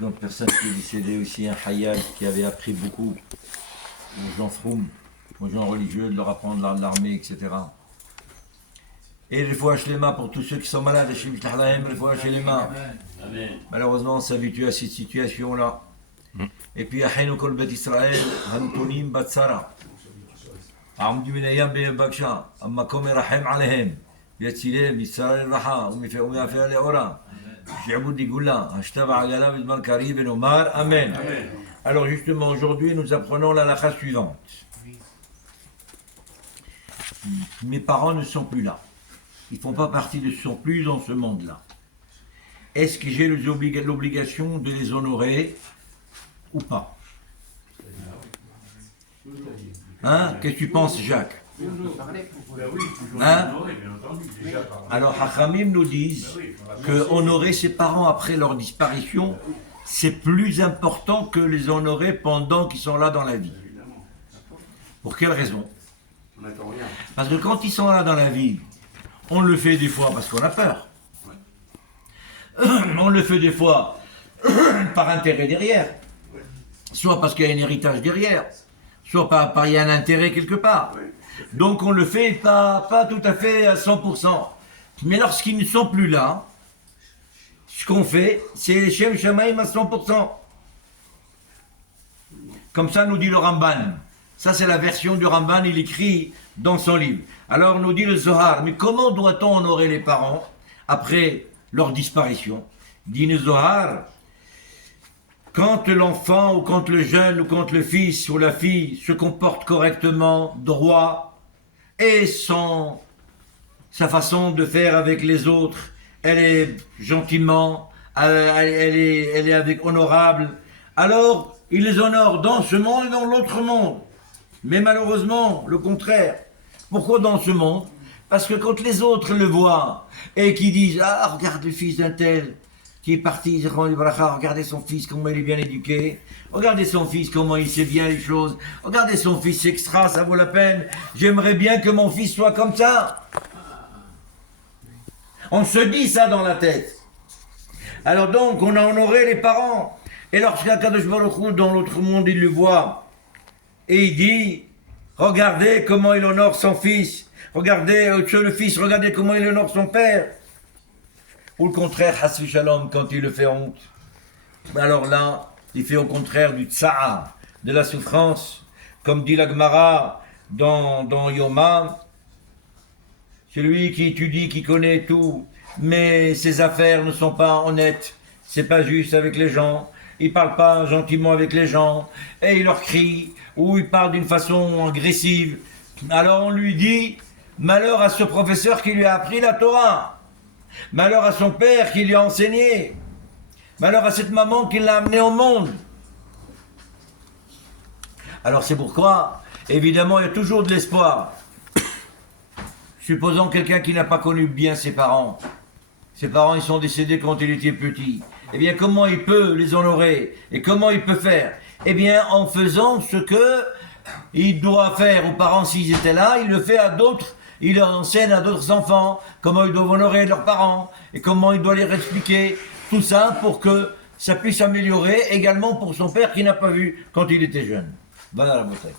grande personne qui est décédée aussi, un Hayal qui avait appris beaucoup aux gens froum, aux gens religieux, de leur apprendre l'armée, etc. Et les fois Shlema pour tous ceux qui sont malades, les fois Shlema. Malheureusement, on s'habitue à cette situation-là. Et puis, Ahaynu Kol Bet Israël, Hantonim Batsara. عمدي من أيام بين البكشا أما كم يرحم عليهم يتسيلهم يسار الرحى وميافيها لأورا يعبد يقول لا اشتبع قلم المال كريم ومار Amen. Alors justement aujourd'hui nous apprenons la halakha suivante. Mes parents ne sont plus là. Ils ne font pas partie de, sont plus dans ce monde-là. Est-ce que j'ai l'obligation de les honorer ou pas? Hein? Qu'est-ce que tu penses, Jacques? Hein? Alors, Hachamim nous disent que honorer ses parents après leur disparition, c'est plus important que les honorer pendant qu'ils sont là dans la vie. Pour quelle raison? Parce que quand ils sont là dans la vie, on le fait des fois parce qu'on a peur. On le fait des fois par intérêt derrière. Soit parce qu'il y a un héritage derrière. Soit par il y a un intérêt quelque part. Donc on le fait pas tout à fait à 100%. Mais lorsqu'ils ne sont plus là, ce qu'on fait, c'est les Shem Shamaim à 100%. Comme ça nous dit le Ramban. Ça c'est la version du Ramban, il écrit dans son livre. Alors nous dit le Zohar, mais comment doit-on honorer les parents après leur disparition? Dit le Zohar, quand l'enfant ou quand le jeune ou quand le fils ou la fille se comporte correctement, droit, et sa façon de faire avec les autres, elle est gentiment, elle est avec honorable, alors il les honore dans ce monde et dans l'autre monde. Mais malheureusement, le contraire. Pourquoi dans ce monde? Parce que quand les autres le voient et qui disent « Ah, regarde le fils d'un tel qui est parti, regardez son fils, comment il est bien éduqué, regardez son fils, comment il sait bien les choses, regardez son fils extra, ça vaut la peine, j'aimerais bien que mon fils soit comme ça. » On se dit ça dans la tête. Alors donc, on a honoré les parents. Et lorsqu'Akadosh Baruch Hu, dans l'autre monde, il le voit, et il dit, regardez comment il honore son fils, regardez le fils, regardez comment il honore son père. Ou le contraire, Hasvi Shalom, quand il le fait honte. Alors là, il fait au contraire du tsa'a, de la souffrance, comme dit la Gemara dans Yoma, celui qui étudie, qui connaît tout, mais ses affaires ne sont pas honnêtes, c'est pas juste avec les gens, il parle pas gentiment avec les gens, et il leur crie, ou il parle d'une façon agressive. Alors on lui dit, malheur à ce professeur qui lui a appris la Torah. Malheur à son père qui lui a enseigné. Malheur à cette maman qui l'a amené au monde. Alors c'est pourquoi, évidemment, il y a toujours de l'espoir. Supposons quelqu'un qui n'a pas connu bien ses parents. Ses parents, ils sont décédés quand il était petit. Eh bien, comment il peut les honorer? Et comment il peut faire? Eh bien, en faisant ce que il doit faire aux parents s'ils étaient là, il le fait à d'autres. Il leur enseigne à d'autres enfants comment ils doivent honorer leurs parents et comment ils doivent les expliquer. Tout ça pour que ça puisse améliorer également pour son père qui n'a pas vu quand il était jeune. Voilà la bouteille.